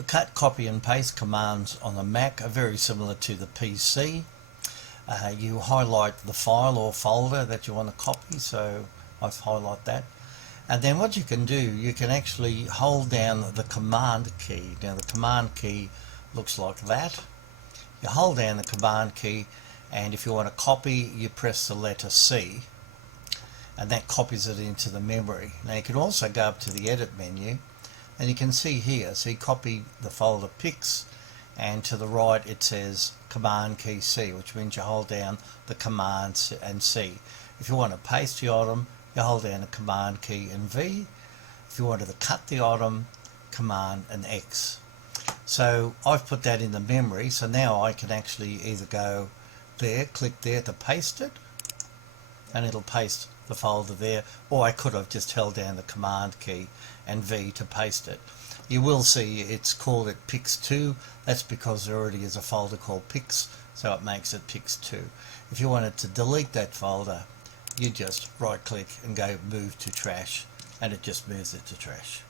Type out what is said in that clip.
The cut, copy and paste commands on the Mac are very similar to the PC. You highlight the file or folder that you want to copy, so I highlight that. And then what you can do, you can actually hold down the command key. Now the command key looks like that. You hold down the command key, and if you want to copy, you press the letter C, and that copies it into the memory. Now you can also go up to the edit menu, and you can see here, so you copy the folder pics, and to the right it says command key C, which means you hold down the command and C. If you want to paste the item, you hold down the command key and V. If you wanted to cut the item, command and X. So I've put that in the memory, so now I can actually either go there, click there to paste it, and it'll paste the folder there, or I could have just held down the command key and V to paste it. You will see it's called it Pix2. That's because there already is a folder called Pix, so it makes it Pix2. If you wanted to delete that folder, you just right click and go move to trash, and it just moves it to trash.